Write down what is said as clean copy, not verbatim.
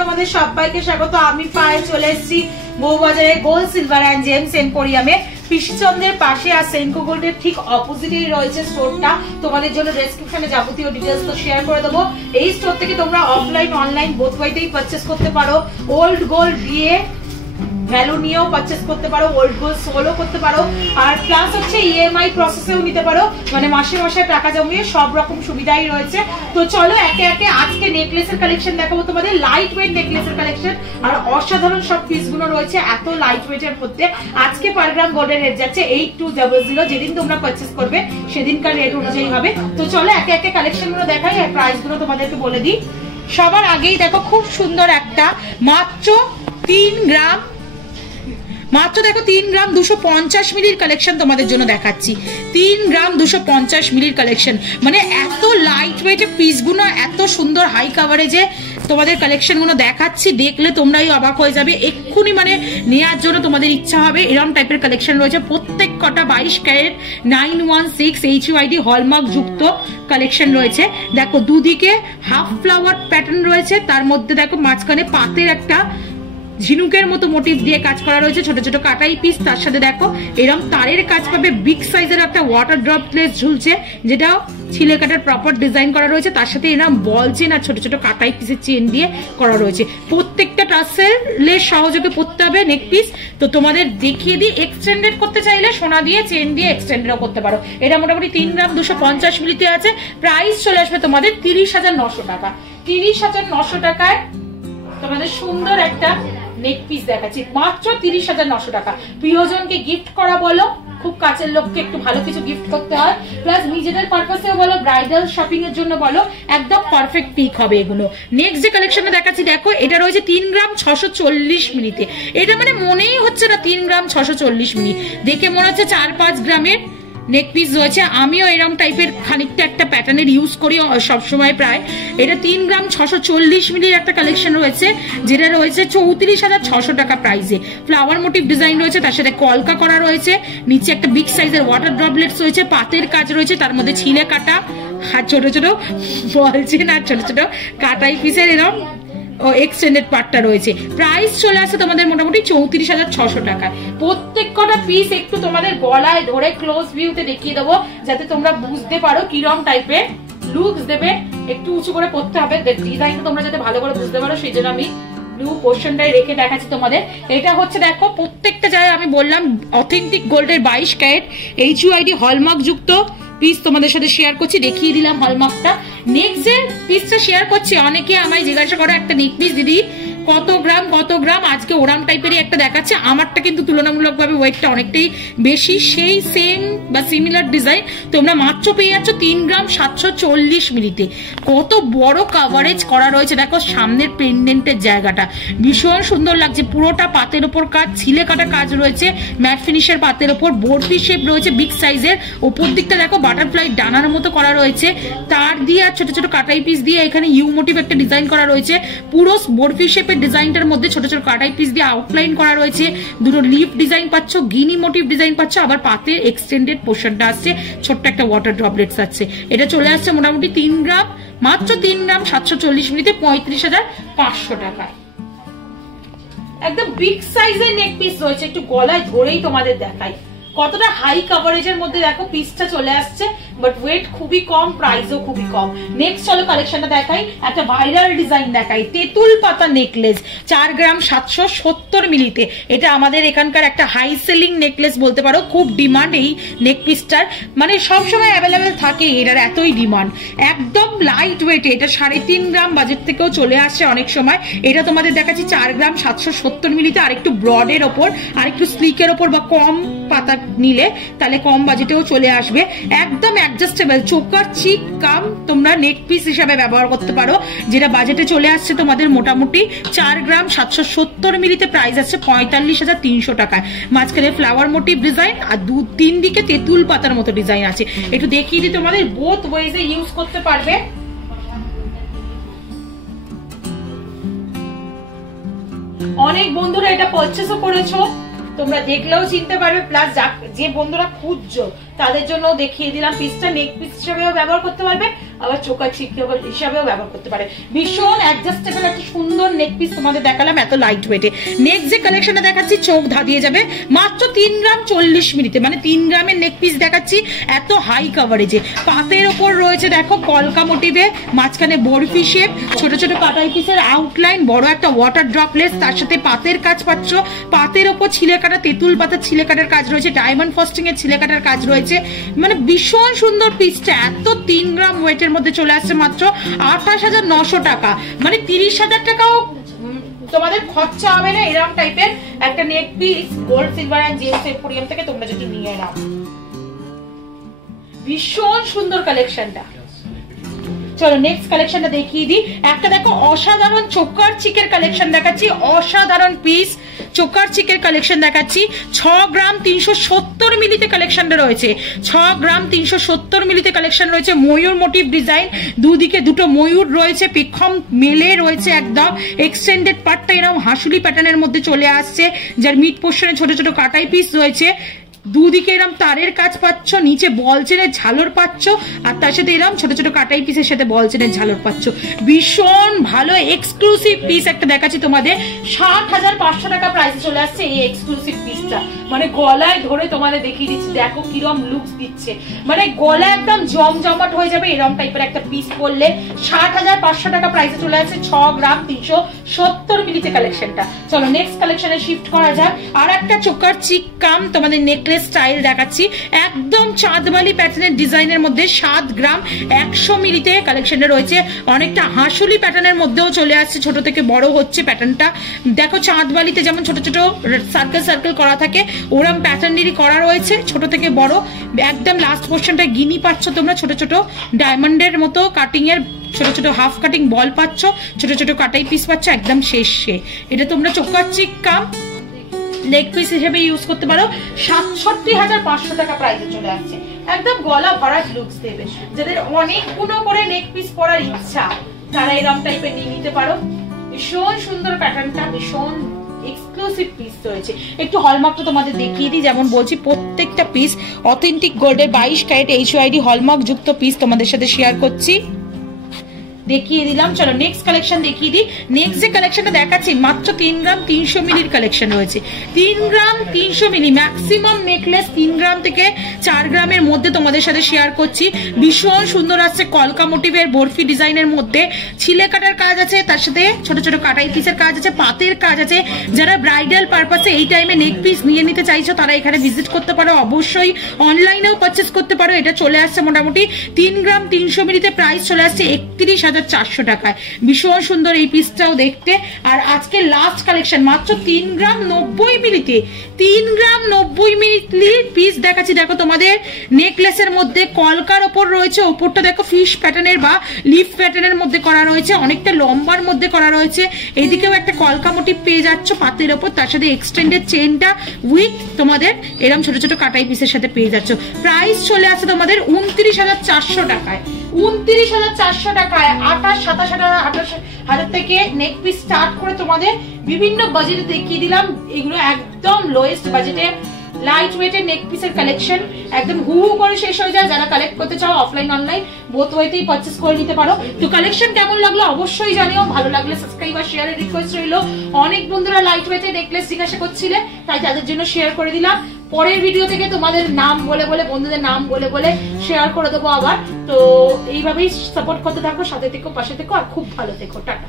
তোমাদের সবাইকে স্বাগত। আমি পায়ে চলে এসেছি বউবাজারে গোল্ড সিলভার এন্ড জেমস এম্পোরিয়ামে, পিসিচন্দ্রের পাশে আর সেনকো গোল্ডের ঠিক অপোজিটেই রয়েছে স্টোরটা। তোমাদের জন্য ডেসক্রিপশনে যাবতীয় ডিটেলস তো শেয়ার করে দেবো। এই স্টোর থেকে তোমরা অফলাইন অনলাইন বোথ ওয়েতেই পারচেস করতে পারো। ওল্ড গোল্ড দিয়ে ভ্যালু নিয়েও পারচেস করতে পারো, ওল্ড গোল্ড সোলও করতে পারো, আর প্লাস হচ্ছে ইএমআই প্রসেসেও নিতে পারো, মানে মাসে মাসে টাকা জমিয়ে সব রকম সুবিধাই রয়েছে। তো চলো একে একে আজকে নেকলেসের কালেকশন দেখাবো তোমাদের, লাইট ওয়েট নেকলেসের কালেকশন, আর অসাধারণ সব পিসগুলো রয়েছে এত লাইট ওয়েটের মধ্যে। আজকে পার গ্রাম গোল্ডের রেট যাচ্ছে 8200, যেদিন তোমরা পারচেস করবে সেদিনকার রেট অনুযায়ী হবে। তো চলো একে একে কালেকশনগুলো দেখাই আর প্রাইসগুলো তোমাদেরকে বলে দিই। সবার আগেই দেখো খুব সুন্দর একটা মাত্র 3 গ্রাম, মাত্র দেখো 3 গ্রাম 250 মিলির কালেকশন তোমাদের জন্য দেখাচ্ছি। 3 গ্রাম 250 মিলির কালেকশন, মানে এত লাইট ওয়েটের পিসগুলো, এত সুন্দর হাই কাভারেজে তোমাদের কালেকশনগুলো দেখাচ্ছি, দেখলে তোমরাই অবাক হয়ে যাবে। এক্ষুনি মানে নেওয়ার জন্য তোমাদের ইচ্ছা হবে। এরকম টাইপের কালেকশন রয়েছে, প্রত্যেক কটা 22 ক্যারেট 916 HUID হলমার্ক যুক্ত কালেকশন রয়েছে। দেখো দুদিকে হাফ ফ্লাওয়ার প্যাটার্ন রয়েছে, তার মধ্যে দেখো মাঝখানে পাতের একটা ঝিনুকের মতো মোটিভ দিয়ে কাজ করা রয়েছে, ছোট ছোট কাটাই পিস। তার সাথে দেখো এরকম তারের কাজ পাবে, বিগ সাইজের একটা ওয়াটার ড্রপলেস ঝুলছে, যেটা ছিলে কাটার প্রপার ডিজাইন করা রয়েছে। তার সাথে এরকম বল চেন আর ছোট ছোট কাটাই পিসের চেন দিয়ে করা রয়েছে। প্রত্যেকটা টাসের লেস সহযোগে পরতে হবে নেক পিস। তো তোমাদের দেখিয়ে দিই, এক্সটেন্ডেড করতে চাইলে সোনা দিয়ে চেন দিয়ে এক্সটেন্ডেডও করতে পারো। এটা মোটামুটি 3 গ্রাম 250 মিলিতে আছে। প্রাইস চলে আসবে তোমাদের 30,900 টাকা। 30,900 টাকায় তোমাদের সুন্দর একটা নেক পিস দেখাচ্ছি, মাত্র 30,900 টাকা। প্রিয়জনকে গিফট করা বলো, খুব কাছের লোককে একটু ভালো কিছু গিফট করতে হয়, প্লাস নিজেদের পারপাসেও বলো, ব্রাইডাল শপিং এর জন্য বলো, একদম পারফেক্ট পিক হবে এগুলো। নেক্সট যে কালেকশনে দেখাচ্ছি দেখো, এটা রয়েছে 3 গ্রাম 640 মিলিতে। এটা মানে মনেই হচ্ছে না 3 গ্রাম 640 মিলি, দেখে মনে হচ্ছে 4-5 গ্রামের নেক পিস রয়েছে। আমিও এরকম টাইপের খানিকটা একটা প্যাটার্নের ইউজ করি সবসময় প্রায়। এটা 3 গ্রাম 640 মিলির একটা কালেকশন রয়েছে, যেটা রয়েছে 34,600 টাকা প্রাইসে। ফ্লাওয়ার মোটিভ ডিজাইন রয়েছে, তার সাথে কলকা করা রয়েছে, নিচে একটা বিগ সাইজের ওয়াটার ড্রপলেটস রয়েছে, পাতের কাজ রয়েছে, তার মধ্যে ছিলে কাটা আর ছোট ছোট বলছে না ছোট ছোট কাটাই পিসের এরকম এক্সটেন্ডেড পার্টটা রয়েছে। প্রাইস চলে আসছে তোমাদের মোটামুটি 34,600 টাকায়। প্রত্যেক কটা পিস একটু তোমাদের গলায় ধরে ক্লোজ ভিউতে দেখিয়ে দেবো, যাতে তোমরা বুঝতে পারো কিরম টাইপের লুকস দেবে। একটু উঁচু করে পড়তে হবে, ডিজাইনটা তোমরা যাতে ভালো করে বুঝতে পারো, সেই জন্য আমি ব্লু পোর্শনটাই রেখে দেখাচ্ছি তোমাদের। এটা হচ্ছে দেখো প্রত্যেকটা জায়গায় আমি বললাম অথেন্টিক গোল্ডের 22 ক্যারেট HUID হলমার্ক যুক্ত পিস তোমাদের সাথে শেয়ার করছি, দেখিয়ে দিলাম হলমার্কটা। নেক্সট যে পিসটা শেয়ার করছি, অনেকে আমায় জিজ্ঞাসা করো একটা নেক পিস দিদি কত গ্রাম কত গ্রাম, আজকে ওরাম টাইপেরই একটা দেখাচ্ছে। আমারটা কিন্তু তুলনামূলকভাবে ওয়েটটা অনেকটাই বেশি, সেই সেম বা সিমিলার ডিজাইন তোমরা মাত্র পেয়ে যাচ্ছ 3 গ্রাম 740 মিলিতে। কত বড় কাভারেজ করা রয়েছে, দেখো সামনের পেন্ডেন্টের জায়গাটা ভীষণ সুন্দর লাগছে, পুরোটা পাতের ওপর কাজ, ছিলে কাটা কাজ রয়েছে, ম্যাট ফিনিশের পাতের ওপর বরফি শেপ রয়েছে বিগ সাইজের। ওপর দিকটা দেখো বাটারফ্লাই ডানার মতো করা রয়েছে, তার দিয়ে আর ছোট ছোট কাটাই পিস দিয়ে এখানে ইউ মোটিভ একটা ডিজাইন করা রয়েছে। পুরো বরফি শেপের ডিজাইনটার মধ্যে ছোট ছোট কাটাই পিস দিয়ে আউটলাইন করা রয়েছে, দুটো লিফ ডিজাইন পাচ্ছ, গিনি মোটিভ ডিজাইন পাচ্ছ, আবার পাতে এক্সটেন্ডেড পোর্শনটা আসছে, ছোট্ট একটা ওয়াটার ড্রপলেটস আছে। এটা চলে আসছে মোটামুটি 3 গ্রাম, মাত্র 3 গ্রাম 740 মিলিতে 35,500 টাকায়। একদম বিগ সাইজের নেক পিস রয়েছে, একটু গলায় ধরেই তোমাদের দেখাই কতটা হাই কাভারেজের মধ্যে দেখো পিসটা চলে আসছে, বাট ওয়েট খুবই কম, প্রাইসও খুবই কম। নেক্সট চলো কালেকশনটা দেখাই, একটা ভাইরাল ডিজাইন দেখাই, তেঁতুল পাতা নেকলেস 4 গ্রাম 770 মিলিতে। এটা আমাদের এখানকার একটা হাই সেলিং নেকলেস বলতে পারো, খুব ডিমান্ড এই নেক পিসটার, মানে সবসময় অ্যাভেলেবেল থাকে, এটার এতই ডিমান্ড। একদম লাইট ওয়েটে, এটা 3.5 গ্রাম বাজেট থেকেও চলে আসছে অনেক সময়। এটা তোমাদের দেখাচ্ছি 4 গ্রাম 770 মিলিতে, আর একটু ব্রডের ওপর, আর একটু স্লিকের ওপর বা কম পাতা নিলে তাহলে কম বাজেটেও চলে আসবে। একদম অ্যাডজাস্টেবল চোকার চিক কাম তোমরা নেক পিস হিসাবে ব্যবহার করতে পারো, যেটা বাজেটে চলে আসছে তোমাদের মোটামুটি 4 গ্রাম 770 মিলিতে। প্রাইস আছে 45,300 টাকায়। মাঝখানে ফ্লাওয়ার মোটিভ ডিজাইন আর 2-3 দিকে তেঁতুল পাতার মতো ডিজাইন আছে। একটু দেখিয়ে দিই তোমাদের, বোথ ওয়েজে ইউজ করতে পারবে। অনেক বন্ধুরা এটা পারচেজও করেছো, তোমরা দেখলেও চিনতে পারবে, প্লাস যে বন্ধুরা খুঁজছো তাদের জন্য দেখিয়ে দিলাম পিসটা, নেক পিস হিসেবেও ব্যবহার করতে পারবে, আবার চোকার চিক হিসাবেও ব্যবহার করতে পারে। ভীষণ অ্যাডজাস্টেবল একটা সুন্দর নেক পিস তোমাদের দেখালাম এত লাইট ওয়েটে। নেক্সট যে কালেকশনটা দেখাচ্ছি চোখ ধাঁধিয়ে যাবে, মাত্র 3 গ্রাম 40 মিনিটে, মানে 3 গ্রামের নেক পিস দেখাচ্ছি এত হাই কাভারেজে। পাতের ওপর রয়েছে দেখো কলকা মোটিভে, মাঝখানে বরফি শেপ, ছোট ছোট কাটাই পিসের আউটলাইন, বড় একটা ওয়াটার ড্রপলেস, তার সাথে পাতের কাজ পাচ্ছ। পাতের ওপর ছিলে কাটা, তেঁতুল পাতার ছিলে কাটার কাজ রয়েছে, ডায়মন্ড ফস্টিং এর ছিলে কাটার কাজ রয়েছে, মানে ভীষণ সুন্দর পিসটা। এত 3 গ্রাম ওয়েটের মধ্যে চলে আসছে মাত্র 28,900 টাকা, মানে 30,000 টাকাও তোমাদের খরচা হবে না এরকম টাইপের একটা neck piece gold silver and gems emporium থেকে তোমরা যদি নিয়ে নাও। ভীষণ সুন্দর কালেকশনটা। চলো নেক্সট কালেকশনটা দেখিয়ে দিই। একটা দেখো অসাধারণ চোকার চিকের কালেকশন দেখাচ্ছি, অসাধারণ পিস চোকার চিকের কালেকশন দেখাচ্ছি। 6 গ্রাম 370 মিলিতে কালেকশনটা রয়েছে, 6 গ্রাম 370 মিলিতে কালেকশন রয়েছে। ময়ূর মোটিভ ডিজাইন, দুদিকে দুটো ময়ূর রয়েছে, পেখম মেলে রয়েছে, একদম এক্সটেন্ডেড পার্টটা এরকম হাসুলি প্যাটার্নের মধ্যে চলে আসছে, যার মিড পোর্শনে ছোট ছোট কাটাই পিস রয়েছে। দুদিকে এরম তারের কাজ পাচ্ছ, নিচে বল চেনের ঝালর পাচ্ছ, আর তার সাথে এরম ছোট ছোট কাটাই পিসের সাথে বল চেনের ঝালর পাচ্ছ। ভীষণ ভালো এক্সক্লুসিভ পিস একটা দেখাচ্ছি তোমাদের। 60,500 টাকা প্রাইসে চলে আসছে এই এক্সক্লুসিভ পিসটা। মানে গলায় ধরে তোমাদের দেখিয়ে দিচ্ছি, দেখো কিরম লুকস দিচ্ছে, মানে গলা একদম জমজমাট হয়ে যাবে এরম টাইপের একটা পিস পরলে। 60,500 টাকা প্রাইসে চলে আসছে 6 গ্রাম 370 মিলিতে কালেকশনটা। চলো নেক্সট কালেকশনে শিফট করা যাক। আর একটা চোকার চিক কাম তোমাদের নেকলেস স্টাইল দেখাচ্ছি, একদম চাঁদবালি প্যাটার্নের ডিজাইনের মধ্যে 7 গ্রাম 100 মিলিতে কালেকশনটা রয়েছে। অনেকটা হাসুলি প্যাটার্নের মধ্যেও চলে আসছে, ছোট থেকে বড় হচ্ছে প্যাটার্নটা। দেখো চাঁদবালিতে যেমন ছোট ছোট সার্কেল সার্কেল করা থাকে, ওরম প্যাটার্নেরই করা রয়েছে, ছোট থেকে বড়। একদম লাস্ট পোর্শনটা গিনি পাচ্ছ তোমরা, ছোট ছোট ডায়মন্ডের মতো কাটিং এর ছোট ছোট হাফ কাটিং বল পাচ্ছ, ছোট ছোট কাটাই পিস পাচ্ছ একদম শেষে। এটা তোমরা চোকার চিক কাম লেগ পিস হিসেবে ইউজ করতে পারো। 67,500 টাকা প্রাইসে চলে আসছে, একদম গলা ভরা লুকস দেবে। যাদের অনেকগুলো করে নেক পিস পরার ইচ্ছা তারা এরকম টাইপের নিয়ে নিতে পারো। ভীষণ সুন্দর প্যাটার্নটা, ভীষণ এক্সক্লুসিভ পিস রয়েছে। একটু হলমার্কটা তোমাদের দেখিয়ে দিই, যেমন বলছি প্রত্যেকটা পিস অথেন্টিক গোল্ডের 22 ক্যারেট HYD হলমার্ক যুক্ত পিস তোমাদের সাথে শেয়ার করছি, দেখিয়ে দিলাম। চলো নেক্সট কালেকশন দেখিয়ে দিই। নেক্সট যে কালেকশনটা দেখাচ্ছি মাত্র 3 গ্রাম 300 মিলির কালেকশন রয়েছে। 3 গ্রাম 300 মিলি ম্যাক্সিমাম নেকলেস 3 গ্রাম থেকে 4 গ্রামের মধ্যে তোমাদের সাথে শেয়ার করছি। ভীষণ সুন্দর আসছে কলকা মোটিভের বরফি ডিজাইনের মধ্যে, ছিলে কাটার কাজ আছে, তার সাথে ছোট ছোট কাটাই পিসের কাজ আছে, পাতের কাজ আছে। যারা ব্রাইডাল পারপাসে এই টাইমে নেক পিস নিয়ে নিতে চাইছো তারা এখানে ভিজিট করতে পারো, অবশ্যই অনলাইনেও পারচেস করতে পারো। এটা চলে আসছে মোটামুটি 3 গ্রাম 300 মিলিতে, প্রাইস চলে আসছে 31,400 টাকায়। ভীষণ সুন্দর এই পিসটাও দেখতে। আর আজকে লাস্ট কালেকশন মাত্র 3 গ্রাম 90 মিলিতে, 3 গ্রাম 90 মিলির পিস দেখাচ্ছি। দেখো তোমাদের নেকলেসের মধ্যে কলকার ওপর রয়েছে, ওপরটা দেখো ফিশ প্যাটার্নের বা লিফ প্যাটার্নের মধ্যে করা রয়েছে, অনেকটা লম্বার মধ্যে করা রয়েছে। এইদিকেও একটা কলকা মোটিভ পেয়ে যাচ্ছ পাতের ওপর, তার সাথে এক্সটেন্ডেড চেনটা উইথ তোমাদের এরকম ছোট ছোট কাটাই পিসের সাথে পেয়ে যাচ্ছ। প্রাইস চলে আসছে তোমাদের 29,400 টাকায়। 29,400 টাকায় 28,000 থেকে নেক পিস স্টার্ট করে তোমাদের বিভিন্ন বাজেটে দেখিয়ে দিলাম। এগুলো একদম লোয়েস্ট বাজেটে লাইট ওয়েটের নেক পিসের কালেকশন, একদম হু করে শেষ হয়ে যায়। যারা কালেক্ট করতে চাও অফলাইন অনলাইন বোথ ওয়েতেই পারচেজ করে নিতে পারো। তো কালেকশন কেমন লাগলো অবশ্যই জানিও, ভালো লাগলে সাবস্ক্রাইব আর শেয়ারের রিকোয়েস্ট রইলো। অনেক বন্ধুরা লাইট ওয়েটের নেকলেস জিজ্ঞাসা করছিলে, তাই তাদের জন্য শেয়ার করে দিলাম। পরের ভিডিও থেকে তোমাদের নাম বলে বলে, বন্ধুদের নাম বলে বলে শেয়ার করে দেবো আবার। তো এইভাবেই সাপোর্ট করতে থাকো, সাথে থেকো, পাশে থেকো, আর খুব ভালো থেকো। টাটা।